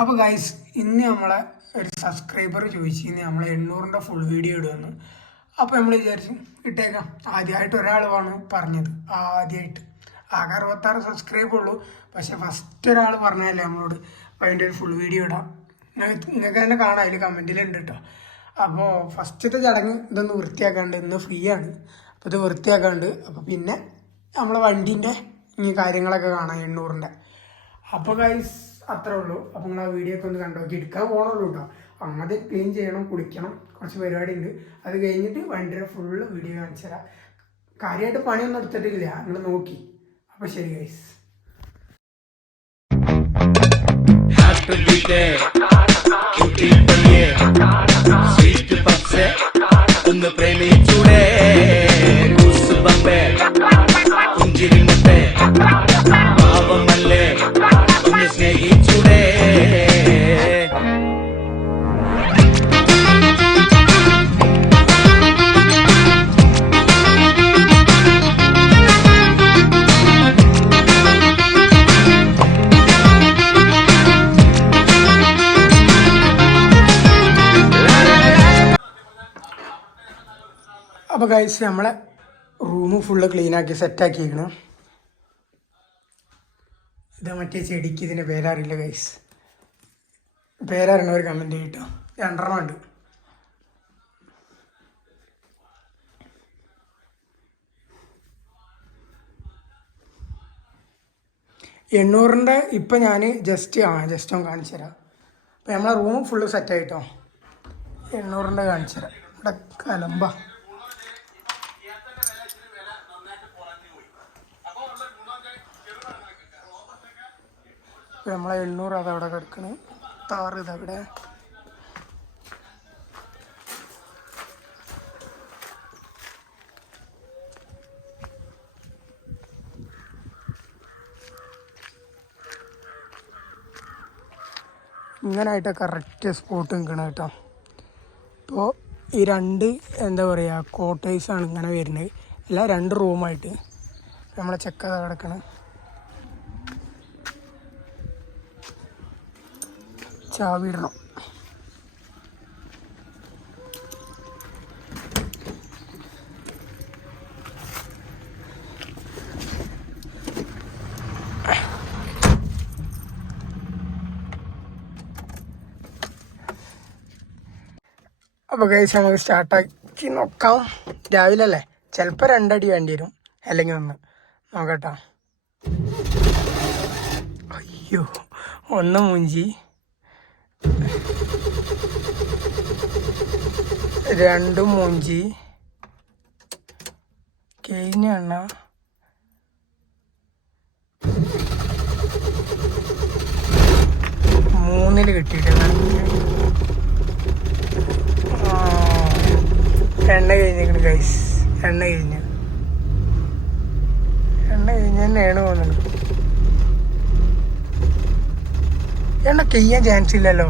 അപ്പോൾ ഗൈസ് ഇന്ന് നമ്മളെ ഒരു സബ്സ്ക്രൈബർ ചോദിച്ചിരുന്നു നമ്മളെ 800ൻ്റെ ഫുൾ വീഡിയോ ഇടുമെന്ന്. അപ്പോൾ നമ്മൾ വിചാരിച്ചു ഇട്ടേക്കാം. ആദ്യമായിട്ട് ഒരാൾ വേണം പറഞ്ഞത്, ആദ്യമായിട്ട് ആകെ 66 സബ്സ്ക്രൈബ് ഉള്ളൂ. പക്ഷെ ഫസ്റ്റ് ഒരാൾ പറഞ്ഞതല്ലേ നമ്മളോട് അതിൻ്റെ ഒരു ഫുൾ വീഡിയോ ഇടാം, നിങ്ങൾക്ക് തന്നെ കാണാം, അതിൽ കമൻറ്റിലുണ്ട് കേട്ടോ. അപ്പോൾ ഫസ്റ്റത്തെ ചടങ്ങ് ഇതൊന്ന് വൃത്തിയാക്കാണ്ട്, ഇന്ന് ഫ്രീ ആണ്, അപ്പോൾ ഇത് വൃത്തിയാക്കാണ്ട്. അപ്പോൾ പിന്നെ നമ്മളെ വണ്ടീൻ്റെ ഈ കാര്യങ്ങളൊക്കെ കാണാം 800ൻ്റെ. അപ്പോൾ ഗൈസ് അത്രേ ഉള്ളൂ. അപ്പോൾ നിങ്ങൾ ആ വീഡിയോ ഒക്കെ ഒന്ന് കണ്ടോക്കി എടുക്കാൻ പോകണുള്ളൂ കേട്ടോ. ആദ്യം ക്ലീൻ ചെയ്യണം, കുളിക്കണം, കുറച്ച് പരിപാടി ഉണ്ട്. അത് കഴിഞ്ഞിട്ട് വണ്ടിയുടെ ഫുള്ള് വീഡിയോ കാണിച്ചു തരാം. കാര്യമായിട്ട് പണിയൊന്നും എടുത്തിട്ടില്ല, നിങ്ങൾ നോക്കി. അപ്പോൾ ശരി ഗൈസ്. ഒന്ന് പ്രേമിച്ചൂടെ പുഞ്ചിരി മുട്ടേ പാവമല്ലേ ഒന്ന് സ്നേഹിച്ചൂടെ. അപ്പോൾ ഗൈസ് നമ്മളെ റൂം ഫുള്ള് ക്ലീനാക്കി സെറ്റാക്കിയിരിക്കണം. ഇത് മറ്റേ ചെടിക്ക് ഇതിൻ്റെ പേരറിയില്ല ഗൈസ്, പേരറിയണ ഒരു കമൻറ്റ് ചെയ്യട്ടോ. 2 ഉണ്ട്. എണ്ണൂറിൻ്റെ ഇപ്പം ഞാൻ ജസ്റ്റ് ഒന്ന് കാണിച്ചു തരാം. അപ്പോൾ നമ്മളെ റൂം ഫുള്ള് സെറ്റായിട്ടോ. 800ൻ്റെ കാണിച്ചു തരാം. ഇവിടെ കലമ്പ നമ്മളെ 800 അതവിടെ കിടക്കണ്. താറ് ഇതവിടെ. ഇങ്ങനായിട്ട് കറക്റ്റ് സ്പോട്ട് നിൽക്കണം കേട്ടോ. ഇപ്പോൾ ഈ 2 എന്താ പറയുക ക്വാർട്ടേഴ്സാണ് ഇങ്ങനെ വരുന്നത്, അല്ല 2 റൂമായിട്ട്. നമ്മളെ ചെക്കത കിടക്കണം. ചാവി ഇടണം. അപ്പോൾ ഗൈസ് നമുക്ക് സ്റ്റാർട്ടാക്കി നോക്കാം. രാവിലെ അല്ലേ, ചിലപ്പോൾ 2 അടി വേണ്ടി വരും, അല്ലെങ്കിൽ 1 നോക്കട്ടോ. അയ്യോ, 1 മൂഞ്ചി, 2 മൂഞ്ചി കഴിഞ്ഞ എണ്ണ. 3 കിട്ടിയിട്ടില്ല. എണ്ണ കഴിഞ്ഞേക്കണ് ഗൈസ്, എണ്ണ കഴിഞ്ഞ് തന്നെയാണ് തോന്നുന്നത്. എണ്ണ കഴിയാൻ ചാൻസ് ഇല്ലല്ലോ,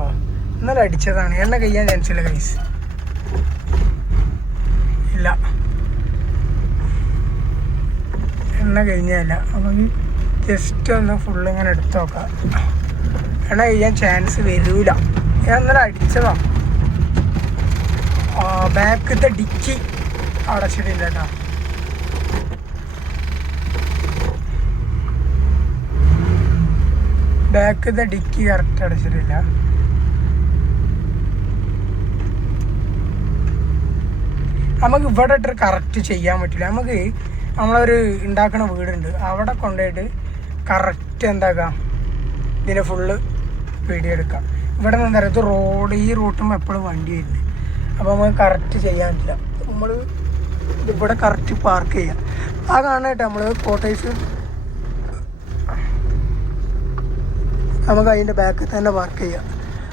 ഇന്നലെ അടിച്ചതാണ്. എണ്ണ കഴിയാൻ ചാൻസ് ഇല്ല ഗൈസ്, ഇല്ല, എണ്ണ കഴിഞ്ഞല്ല. അപ്പം ജസ്റ്റ് ഒന്ന് ഫുള്ള് ഇങ്ങനെ എടുത്ത് നോക്കാം. എണ്ണ കഴിയാൻ ചാൻസ് വരൂല. ഞാൻ ഇന്നലെ അടിച്ചതാണ്. ബാക്കത്തെ ഡിക്കി അടച്ചിട്ടില്ല കേട്ടോ. ബാക്കത്തെ ഡിക്കി കറക്റ്റ് അടച്ചിട്ടില്ല. നമുക്ക് ഇവിടെ ഇട്ട് കറക്റ്റ് ചെയ്യാൻ പറ്റില്ല. നമുക്ക് നമ്മളൊരു ഉണ്ടാക്കുന്ന വീടുണ്ട്, അവിടെ കൊണ്ടുപോയിട്ട് കറക്റ്റ് എന്താക്കാം, ഇതിനെ ഫുള്ള് വീഡിയോ എടുക്കാം. ഇവിടെ നിന്ന് എന്താ പറയുക, ഇത് റോഡ്, ഈ റൂട്ടും എപ്പോഴും വണ്ടി വരുന്നത്. അപ്പോൾ നമുക്ക് കറക്റ്റ് ചെയ്യാൻ പറ്റില്ല. നമ്മൾ ഇവിടെ കറക്റ്റ് പാർക്ക് ചെയ്യാം. ആ കാണാനായിട്ട് നമ്മൾ കോട്ടേഴ്സ് നമുക്ക് അതിൻ്റെ ബാക്കിൽ തന്നെ പാർക്ക് ചെയ്യാം.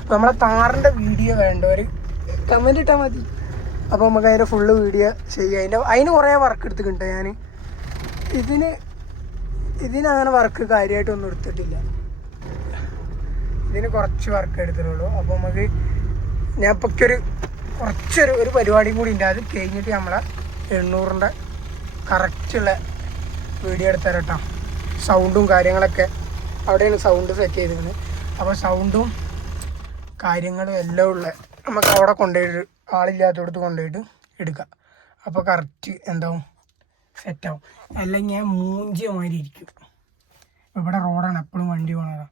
അപ്പോൾ നമ്മളെ താറിൻ്റെ വീഡിയോ വേണ്ടവർ കമൻറ്റ് ഇട്ടാൽ മതി. അപ്പോൾ നമുക്ക് അതിൻ്റെ ഫുള്ള് വീഡിയോ ചെയ്യാം. അതിന് കുറേ വർക്ക് എടുത്തിട്ടുണ്ട് ഞാൻ. ഇതിനങ്ങനെ വർക്ക് കാര്യമായിട്ടൊന്നും എടുത്തിട്ടില്ല. ഇതിന് കുറച്ച് വർക്ക് എടുത്തിട്ടുള്ളൂ. അപ്പോൾ നമുക്ക് ഞാൻ ഇപ്പോൾ കുറച്ചൊരു പരിപാടിയും കൂടി ഉണ്ട്. അത് കഴിഞ്ഞിട്ട് നമ്മളെ 800ൻ്റെ കറക്റ്റുള്ള വീഡിയോ എടുത്തരാം കേട്ടോ. സൗണ്ടും കാര്യങ്ങളൊക്കെ അവിടെയാണ് സൗണ്ട് സെറ്റ് ചെയ്തിരുന്നത്. അപ്പോൾ സൗണ്ടും കാര്യങ്ങളും എല്ലാം ഉള്ള നമുക്ക് അവിടെ കൊണ്ടുപോയിട്ട് ആളില്ലാത്തടത്ത് കൊണ്ടുപോയിട്ട് എടുക്കാം. അപ്പോൾ കറക്റ്റ് എന്താവും സെറ്റാവും. അല്ലെങ്കിൽ മൂഞ്ചിയ മാതിരി ഇരിക്കും. ഇവിടെ റോഡാണ്, എപ്പോഴും വണ്ടി പോകണതാണ്.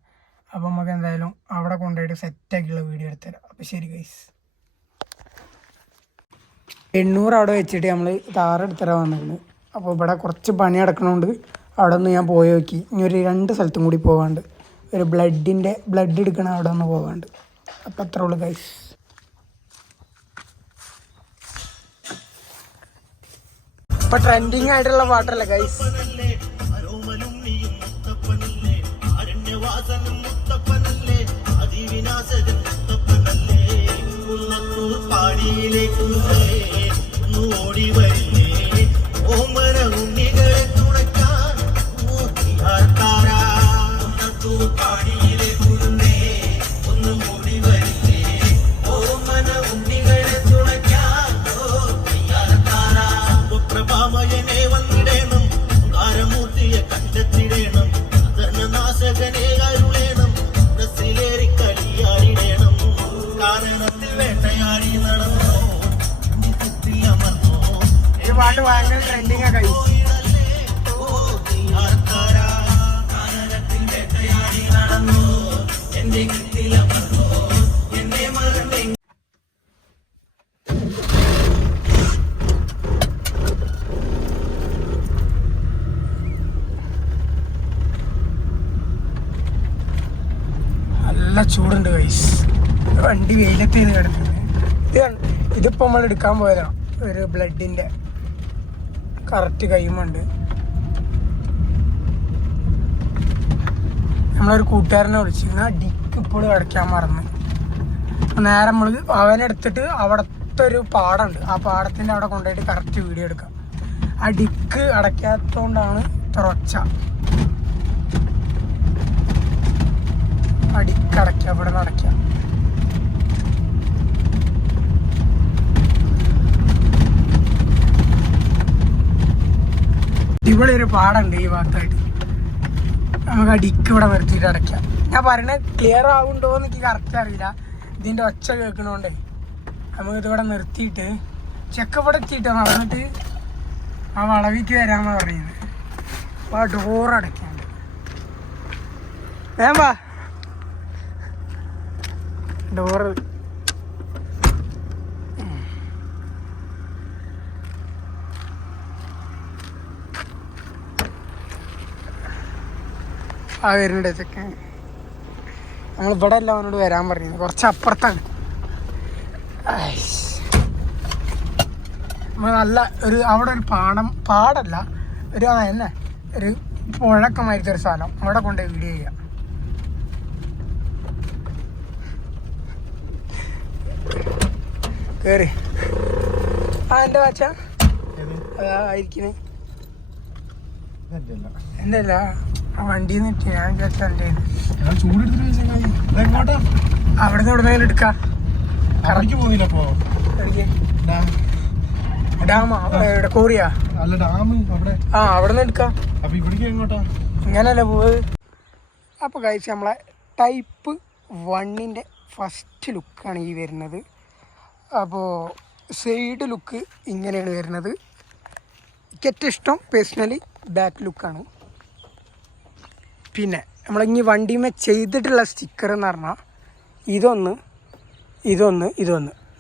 അപ്പോൾ നമുക്ക് എന്തായാലും അവിടെ കൊണ്ടുപോയിട്ട് സെറ്റാക്കിയുള്ള വീഡിയോ എടുത്തുതരാം. അപ്പോൾ ശരി ഗൈസ്. 800 അവിടെ വെച്ചിട്ട് നമ്മൾ താറെടുത്തരാൻ വന്നിട്ടുണ്ട്. അപ്പോൾ ഇവിടെ കുറച്ച് പണി നടക്കണോണ്ട് അവിടെ ഒന്ന് ഞാൻ പോയി നോക്കി. ഇനി ഒരു 2 സ്ഥലത്തും കൂടി പോകാണ്ട്, ഒരു ബ്ലഡ് എടുക്കണ അവിടെ ഒന്ന് പോകാണ്ട്. അപ്പം അത്രേ ഉള്ളൂ ഗൈസ്. ഇപ്പം ട്രെൻഡിങ് ആയിട്ടുള്ള പാട്ടല്ലേ ഗൈസ്. ഓടി വരില്ലേ ഓമന ഉണ്ണികളെ തുണയ്ക്കാൻ പാടിയിലെ കുരുന്നേ ഒന്നും ഓടി വരില്ലേ ഓമന ഉണ്ണികളെ തുണയ്ക്കാൻ പ്രഭാമയനെ വന്നിടേണം കാരമൂർത്തിയെ കണ്ടെത്തിടേണം നാശകനെ അരുളേണം ബസ്സിലേറി കളിയാടിടേണം കാരണത്തിൽ വേട്ടയാടി നടന്നോ ഈ പാട്ട് ഭയങ്കര ട്രെൻഡിങ് ആയി. നല്ല ചൂടുണ്ട് ഗൈസ്. വണ്ടി വെയിലത്ത് ചെയ്ത് കിടക്കുന്നുണ്ട്. ഇതിപ്പോൾ നമ്മൾ എടുക്കാൻ പോയതാണ്. ഒരു ബ്ലഡിൻ്റെ കറക്റ്റ് കൈമുണ്ട്. നമ്മളൊരു കൂട്ടുകാരനെ വിളിച്ചിരുന്ന ഡിക്ക് ഇപ്പോഴും അടയ്ക്കാൻ മറന്ന്. നേരെ നമ്മൾ അവനെടുത്തിട്ട് അവിടുത്തെ ഒരു പാടമുണ്ട്, ആ പാടത്തിൻ്റെ അവിടെ കൊണ്ടുപോയിട്ട് കറക്റ്റ് വീഡിയോ എടുക്കാം. ആ ഡിക്ക് അടയ്ക്കാത്തതുകൊണ്ടാണ് ഇത്ര ഒച്ച. ആ ഡിക്ക് അടയ്ക്കുക, ഇവിടെ നിന്ന് അടയ്ക്കുക. ഇവിടെ ഒരു പാടുണ്ട് ഈ ഭാഗത്തായിട്ട്. നമുക്ക് ആ ഡിക്ക് ഇവിടെ നിർത്തിയിട്ട് അടയ്ക്കാം. ഞാൻ പറയണത് ക്ലിയർ ആവുന്നുണ്ടോ എന്ന് എനിക്ക് കറക്റ്റ് അറിയില്ല. ഇതിൻ്റെ ഒച്ച കേൾക്കണോണ്ടേ നമുക്ക് ഇതിവിടെ നിർത്തിയിട്ട് ചെക്കവിടെ എത്തിയിട്ടോ നടന്നിട്ട് ആ വളവിക്ക് വരാമെന്നാണ് പറയുന്നത്. അപ്പോൾ ആ ഡോർ അടയ്ക്കാണ്ട് വേമ്പാ ഡോറ്. ആ വരുന്നുണ്ട് ചെക്കൻ. ഞങ്ങളിവിടെ അല്ല അവനോട് വരാൻ പറഞ്ഞത്, കുറച്ച് അപ്പുറത്താണ്. നല്ല ഒരു അവിടെ ഒരു പാടല്ല ഒരു എന്നെ ഒരു പുഴക്ക മാതിരത്തെ ഒരു സ്ഥലം, അവിടെ കൊണ്ടുപോയി വീഡിയോ ചെയ്യാം. കേറി എൻ്റെ വാച്ച അതാ ആയിരിക്കണേ. എൻ്റെ അല്ല വണ്ടിയിൽ നിന്ന് ഞാൻ വിചാരിച്ചാൽ അവിടെ നിന്ന് ഇവിടെ നിന്ന് എടുക്കാം. പോയില്ല ഡാമാ കോറിയാ ആ അവിടെ നിന്ന് എടുക്കാം. ഇങ്ങനല്ലേ പോയത്. അപ്പോൾ കഴിച്ച് നമ്മളെ ടൈപ്പ് 1ൻ്റെ ഫസ്റ്റ് ലുക്കാണ് ഈ വരുന്നത്. അപ്പോൾ സൈഡ് ലുക്ക് ഇങ്ങനെയാണ് വരുന്നത്. എനിക്ക് ഏറ്റവും ഇഷ്ടം പേഴ്സണലി ബാക്ക് ലുക്കാണ്. പിന്നെ നമ്മളിങ്ങി വണ്ടിമേ ചെയ്തിട്ടുള്ള സ്റ്റിക്കർ എന്ന് പറഞ്ഞാൽ ഇതൊന്ന്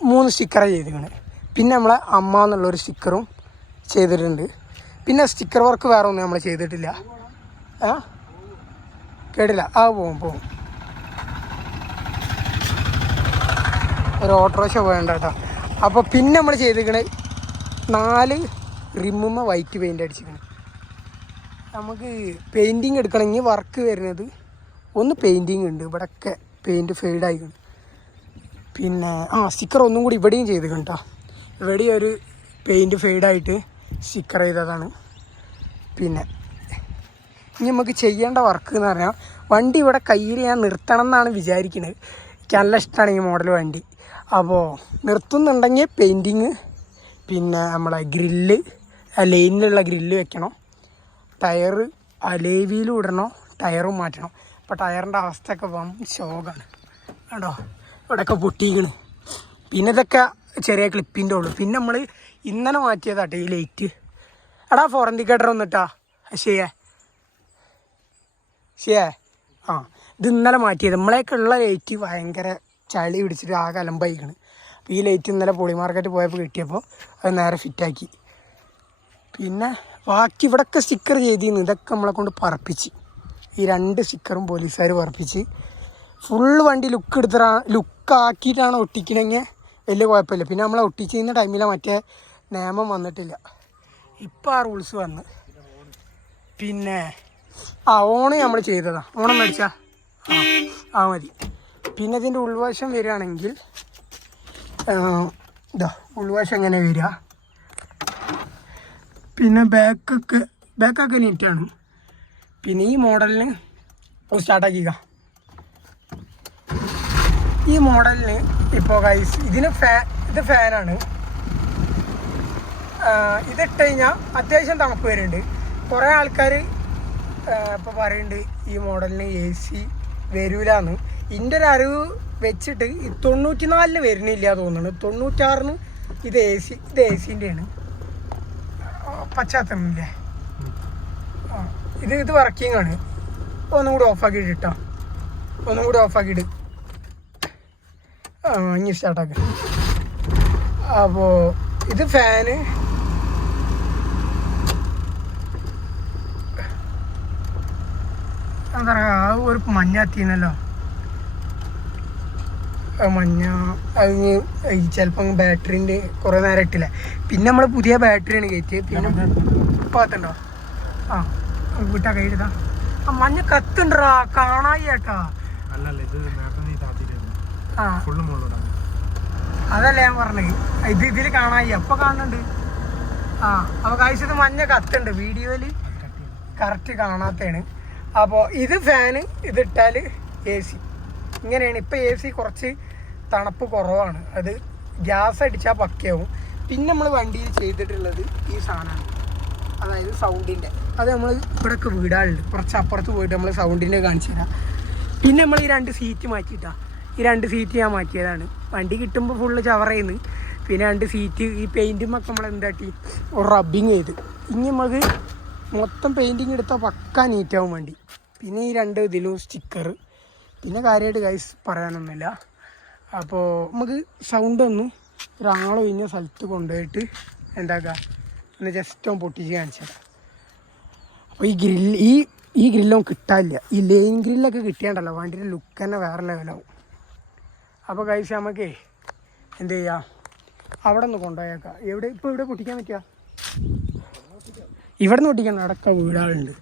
3 സ്റ്റിക്കറാണ് ചെയ്തിരിക്കുന്നത്. പിന്നെ നമ്മളെ അമ്മ എന്നുള്ളൊരു സ്റ്റിക്കറും ചെയ്തിട്ടുണ്ട്. പിന്നെ സ്റ്റിക്കർ വർക്ക് വേറെ ഒന്നും നമ്മൾ ചെയ്തിട്ടില്ല. കേട്ടില്ല. പോവും ഒരു ഓട്ടോറിക്ഷ വേണ്ട കേട്ടോ. അപ്പോൾ പിന്നെ നമ്മൾ ചെയ്തിരിക്കണത് 4 റിമ്മുമ്മ വൈറ്റ് പെയിൻ്റ് അടിച്ചിരിക്കണം. നമുക്ക് പെയിൻറ്റിങ് എടുക്കണമെങ്കിൽ വർക്ക് വരുന്നത് ഒന്ന് പെയിൻറ്റിങ് ഉണ്ട്, ഇവിടെയൊക്കെ പെയിൻറ്റ് ഫെയ്ഡായിക്കണം. പിന്നെ സ്റ്റിക്കർ ഒന്നും കൂടി ഇവിടെയും ചെയ്തിരിക്കണം കേട്ടോ. ഇവിടെ ഒരു പെയിൻറ്റ് ഫെയ്ഡായിട്ട് സ്റ്റിക്കർ ചെയ്തതാണ്. പിന്നെ ഇനി നമുക്ക് ചെയ്യേണ്ട വർക്ക് എന്ന് പറഞ്ഞാൽ വണ്ടി ഇവിടെ കയ്യിൽ ഞാൻ നിർത്തണം എന്നാണ് വിചാരിക്കുന്നത്. എനിക്ക് നല്ല ഇഷ്ടമാണ് ഈ മോഡൽ വണ്ടി. അപ്പോൾ നിർത്തുന്നുണ്ടെങ്കിൽ പെയിൻറ്റിങ്, പിന്നെ നമ്മളെ ഗ്രില്ല് ലൈനിലുള്ള ഗ്രില്ല് വെക്കണം, ടയറ് അലേവിയിലും ഇടണം, ടയറും മാറ്റണം. അപ്പോൾ ടയറിൻ്റെ അവസ്ഥയൊക്കെ ശോകമാണ് കേട്ടോ. ഇവിടെയൊക്കെ പൊട്ടിക്കണ്. പിന്നെ ഇതൊക്കെ ചെറിയ ക്ലിപ്പിൻ്റെ ഉള്ളു. പിന്നെ നമ്മൾ ഇന്നലെ മാറ്റിയതാട്ടെ ഈ ലൈറ്റ്. എടാ ഫോറന്തിക്കേറ്റർ ഒന്നിട്ടാ ശരിയേ ആ ഇത് ഇന്നലെ മാറ്റിയത്. നമ്മളെയൊക്കെ ഉള്ള ലൈറ്റ് ഭയങ്കര ചളി പിടിച്ചിട്ട് ആകെ അലമ്പായിക്കണ്. അപ്പോൾ ഈ ലൈറ്റ് ഇന്നലെ പോളി മാർക്കറ്റ് പോയപ്പോൾ കിട്ടിയപ്പോൾ അത് നേരെ ഫിറ്റാക്കി. പിന്നെ ബാക്കി ഇവിടെയൊക്കെ സ്റ്റിക്കർ ചെയ്തിരുന്നു. ഇതൊക്കെ നമ്മളെ കൊണ്ട് പറപ്പിച്ച് ഈ 2 സ്റ്റിക്കറും പോലീസുകാർ പറപ്പിച്ച് ഫുള്ള് വണ്ടി ലുക്കാക്കിയിട്ടാണ് ഒട്ടിക്കണമെങ്കിൽ വലിയ കുഴപ്പമില്ല. പിന്നെ നമ്മളെ ഒട്ടിച്ച് ചെയ്യുന്ന ടൈമിൽ മറ്റേ നിയമം വന്നിട്ടില്ല. ഇപ്പം ആ റൂൾസ് വന്ന്. പിന്നെ ഓണം നമ്മൾ ചെയ്തതാണ്. ഓണം മേടിച്ചാൽ മതി. പിന്നെ ഇതിൻ്റെ ഉൾവശം വരികയാണെങ്കിൽ ഉൾവശം എങ്ങനെ വരിക. പിന്നെ ബാക്കൊക്കെ നീറ്റാണ്. പിന്നെ ഈ മോഡലിന് സ്റ്റാർട്ടാക്കിക്ക. ഈ മോഡലിന് ഇപ്പോൾ ഗൈസ് ഇതിന് ഇത് ഫാനാണ്. ഇതിട്ട് കഴിഞ്ഞാൽ അത്യാവശ്യം തണുപ്പ് വരുന്നുണ്ട്. കുറേ ആൾക്കാർ ഇപ്പോൾ പറയുന്നുണ്ട് ഈ മോഡലിന് AC വരൂലെന്ന്. ഇതിൻ്റെ ഒരു അറിവ് വെച്ചിട്ട് 94 വരുന്നില്ല തോന്നുന്നു. 96 ഇത് AC-ൻ്റെയാണ്. പശ്ചാത്തലമില്ലേ ഇത് വർക്കിംഗ് ആണ്. ഒന്നും കൂടി ഓഫാക്കിയിട്ട് ഇട്ടോ. ഒന്നും കൂടി ഓഫാക്കിയിട്ട് ഇനി സ്റ്റാർട്ടാക്കുക. അപ്പോൾ ഇത് ഫാന് എന്താ പറയുക ഒരു മഞ്ഞ എത്തിനല്ലോ. മഞ്ഞ അത് ചിലപ്പം ബാറ്ററിൻ്റെ കുറേ നേരം ഇട്ടില്ല. പിന്നെ നമ്മൾ പുതിയ ബാറ്ററിയാണ് കയറ്റിയത്. പിന്നെ പാത്തുണ്ടോ വിട്ടാ കയ്യിലെടുത്താ മഞ്ഞ കത്തുണ്ടാ കാണായി ഏട്ടാ. അതല്ല ഞാൻ പറഞ്ഞത്. ഇതിൽ കാണായി അപ്പൊ കാണുന്നുണ്ട്. അപ്പൊ കഴിച്ചത് മഞ്ഞ കത്തുണ്ട്. വീഡിയോയില് കറക്റ്റ് കാണാത്തതാണ്. അപ്പോൾ ഇത് ഫാന് ഇതിട്ടാൽ AC ഇങ്ങനെയാണ്. ഇപ്പം AC കുറച്ച് തണുപ്പ് കുറവാണ്. അത് ഗ്യാസ് അടിച്ചാൽ പക്കയാവും. പിന്നെ നമ്മൾ വണ്ടിയിൽ ചെയ്തിട്ടുള്ളത് ഈ സാധനമാണ്, അതായത് സൗണ്ടിൻ്റെ. അത് നമ്മൾ ഇവിടെയൊക്കെ വീടാറുണ്ട്. കുറച്ച് അപ്പുറത്ത് പോയിട്ട് നമ്മൾ സൗണ്ടിൻ്റെ കാണിച്ചു തരാം. പിന്നെ നമ്മൾ ഈ 2 സീറ്റ് മാറ്റിയിട്ടാണ്. ഈ 2 സീറ്റ് ഞാൻ മാറ്റിയതാണ്. വണ്ടി കിട്ടുമ്പോൾ ഫുള്ള് ചവറയുന്നു. പിന്നെ 2 സീറ്റ് ഈ പെയിൻറ്റുമൊക്കെ നമ്മൾ എന്താട്ടി ഒരു റബ്ബിങ് ചെയ്ത്. ഇനി നമുക്ക് മൊത്തം പെയിൻറ്റിങ് എടുത്താൽ പക്കാ നീറ്റാവും വണ്ടി. പിന്നെ ഈ 2 ഇതിലും സ്റ്റിക്കർ. പിന്നെ കാര്യമായിട്ട് ഗൈസ് പറയാനൊന്നുമില്ല. അപ്പോൾ നമുക്ക് സൗണ്ടൊന്നും ഒരാൾ കഴിഞ്ഞ സ്ഥലത്ത് കൊണ്ടുപോയിട്ട് എന്താക്കുക ഒന്ന് ജസ്റ്റ് ഒന്ന് പൊട്ടിച്ച് കാണിച്ചത്. അപ്പോൾ ഈ ഗ്രില്ലൊന്നും കിട്ടാനില്ല. ഈ ലൈൻ ഗ്രില്ലൊക്കെ കിട്ടിയാണ്ടല്ലോ വണ്ടിയുടെ ലുക്ക് തന്നെ വേറെ ലെവലാവും. അപ്പോൾ ഗൈസ് നമുക്കേ എന്ത് ചെയ്യാം, അവിടെ നിന്ന് കൊണ്ടുപോയേക്കാം. ഇവിടെ പൊട്ടിക്കാൻ പറ്റുക? ഇവിടെ നിന്ന് പൊട്ടിക്കണം. അവിടെയൊക്കെ വീടുകളുണ്ട്.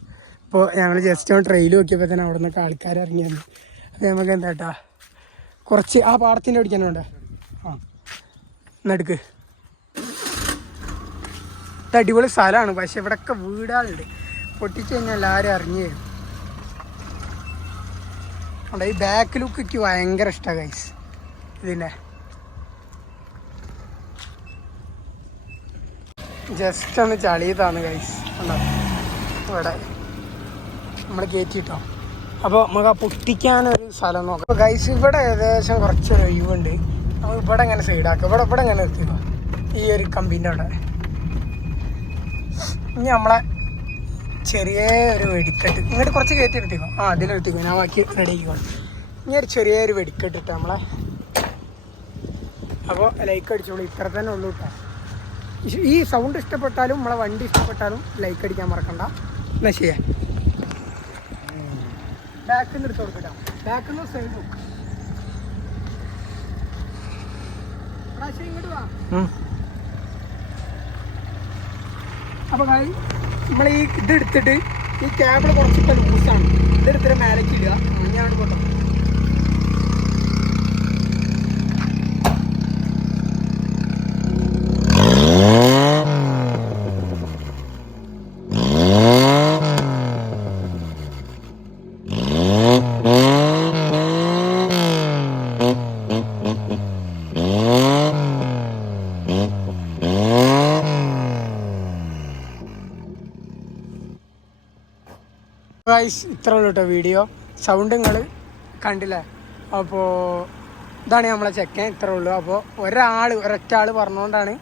ഇപ്പോൾ ഞങ്ങൾ ജസ്റ്റ് ഒന്ന് ട്രെയിൽ നോക്കിയപ്പോൾ തന്നെ അവിടെ നിന്നൊക്കെ ആൾക്കാർ ഇറങ്ങിയിരുന്നു. അത് നമുക്ക് എന്താട്ടാ കുറച്ച് ആ പാടത്തിൻ്റെ പിടിക്കാനുണ്ട്. എന്നെടുക്ക്. ഇത് അടിപൊളി സ്ഥലമാണ്. പക്ഷെ ഇവിടെയൊക്കെ വീടുകളുണ്ട്. പൊട്ടിച്ച് കഴിഞ്ഞാൽ എല്ലാവരും ഇറങ്ങി വരും. അവിടെ ഈ ബാക്ക് ലുക്ക് എനിക്ക് ഭയങ്കര ഇഷ്ടമാണ് ഗൈസ്. ഇതിൻ്റെ ജസ്റ്റ് ഒന്ന് ചളിയതാണ് ഗൈസ്. ഉണ്ടോ ഇവിടെ നമ്മൾ കയറ്റിട്ടോ. അപ്പോൾ നമുക്ക് ആ പൊട്ടിക്കാനൊരു സ്ഥലം നോക്കാം. അപ്പോൾ ഗൈസ് ഇവിടെ ഏകദേശം കുറച്ച് ഒഴിവുണ്ട്. നമുക്ക് ഇവിടെ ഇങ്ങനെ സൈഡാക്കാം. ഇവിടെ ഇങ്ങനെ എത്തിക്കോ ഈ ഒരു കമ്പീൻ്റെ അവിടെ. ഇനി നമ്മളെ ചെറിയ ഒരു വെടിക്കെട്ട് ഇങ്ങോട്ട് കുറച്ച് കയറ്റി എടുത്തിക്കോ. അതിലെടുത്തിക്കോ, ഞാൻ ബാക്കി റെഡി ആക്കിക്കോ. ഇനി ഒരു ചെറിയൊരു വെടിക്കെട്ടിട്ട് നമ്മളെ. അപ്പോൾ ലൈക്ക് അടിച്ചോളൂ. ഇത്ര തന്നെ ഉള്ളൂ കേട്ടോ. ഈ സൗണ്ട് ഇഷ്ടപ്പെട്ടാലും നമ്മളെ വണ്ടി ഇഷ്ടപ്പെട്ടാലും ലൈക്ക് അടിക്കാൻ മറക്കണ്ട. എന്നാൽ ശരിയാ. ബാക്കിൽ നിന്ന് എടുത്ത് കൊടുക്കട്ടോ. ബാക്കിൽ നിന്ന് സൈഡ് നോക്ക്. ഇങ്ങോട്ട് വാ. അപ്പോൾ നമ്മൾ ഈ ഇതെടുത്തിട്ട് ഈ ക്യാബിൾ കുറച്ചിട്ട് ലൂസാണ്. ഇതെടുത്തിട്ട് മേലേക്ക് ഇടുക. ഞാൻ കൊണ്ടോ ഗൈസ്. ഇത്ര ഉള്ളൂ കേട്ടോ വീഡിയോ. സൗണ്ട് നിങ്ങൾ കണ്ടില്ലേ. അപ്പോൾ ഇതാണ് നമ്മളെ ചെക്കൻ, ഇത്രേ ഉള്ളൂ. അപ്പോൾ ഒരൊറ്റ ആൾ പറഞ്ഞുകൊണ്ടാണ്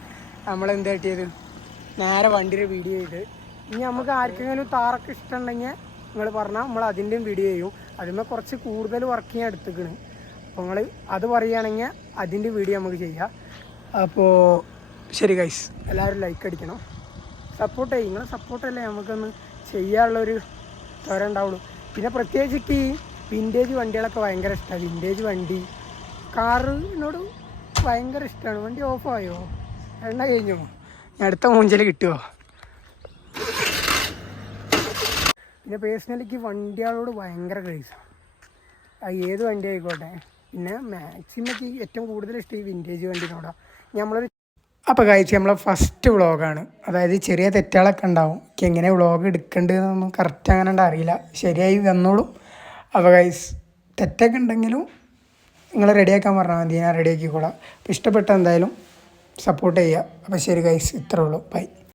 നമ്മൾ എന്ത് കിട്ടിയത്, നേരെ വണ്ടിയുടെ വീഡിയോ ചെയ്ത്. ഇനി നമുക്ക് ആർക്കെങ്കിലും താറൊക്കെ ഇഷ്ടമുണ്ടെങ്കിൽ നിങ്ങൾ പറഞ്ഞാൽ നമ്മൾ അതിൻ്റെയും വീഡിയോ ചെയ്യും. അതിന്മേൽ കുറച്ച് കൂടുതൽ വർക്ക് ചെയ്യാൻ എടുത്തിക്കണ്. അപ്പോൾ നിങ്ങൾ അത് പറയുകയാണെങ്കിൽ അതിൻ്റെ വീഡിയോ നമുക്ക് ചെയ്യാം. അപ്പോൾ ശരി ഗൈസ്, എല്ലാവരും ലൈക്ക് അടിക്കണം, സപ്പോർട്ട് ചെയ്യും. നിങ്ങളെ സപ്പോർട്ടല്ലേ നമുക്കൊന്ന് ചെയ്യാനുള്ളൊരു ത്വര ഉണ്ടാവുള്ളൂ. പിന്നെ പ്രത്യേകിച്ച് ഈ വിൻറ്റേജ് വണ്ടികളൊക്കെ ഭയങ്കര ഇഷ്ടമാണ്. വിൻറ്റേജ് വണ്ടി, കാറിനോട് ഭയങ്കര ഇഷ്ടമാണ്. വണ്ടി ഓഫായോ, എണ്ണ കഴിഞ്ഞോ, അടുത്ത മൂഞ്ചൽ കിട്ടുമോ? പിന്നെ പേഴ്സണലിക്ക് വണ്ടികളോട് ഭയങ്കര ക്രേസാണ്. ഏത് വണ്ടി ആയിക്കോട്ടെ. പിന്നെ മാക്സിമം ഏറ്റവും കൂടുതൽ ഇഷ്ടം ഈ വിൻറ്റേജ് വണ്ടിനോടാണ്. അപ്പോൾ കഴിച്ച് നമ്മളെ ഫസ്റ്റ് വ്ളോഗാണ്. അതായത് ചെറിയ തെറ്റുകളൊക്കെ ഉണ്ടാവും. എനിക്ക് എങ്ങനെ വ്ളോഗ് എടുക്കേണ്ടതെന്നൊന്നും കറക്റ്റ് അങ്ങനെ അറിയില്ല. ശരിയായി വന്നോളും. അപ്പോൾ ഗൈസ് തെറ്റൊക്കെ ഉണ്ടെങ്കിലും നിങ്ങൾ റെഡിയാക്കാൻ പറഞ്ഞാൽ മതി, ഞാൻ റെഡിയാക്കിക്കോളാം. അപ്പോൾ ഇഷ്ടപ്പെട്ട എന്തായാലും സപ്പോർട്ട് ചെയ്യുക. അപ്പോൾ ശരി ഗൈസ്, ഇത്രേ ഉള്ളൂ. ബൈ.